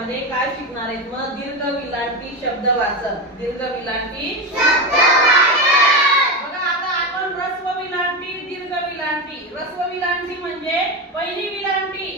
पाठामध्ये काय शिकणार आहेत? मग दीर्घ विलांटी शब्द वाचन. दीर्घ विलांटी शब्द वाचन. बघा आता आपण ऱ्हस्व विलांटी, दीर्घ विलांटी. ऱ्हस्व विलांटी म्हणजे पहिली विलांटी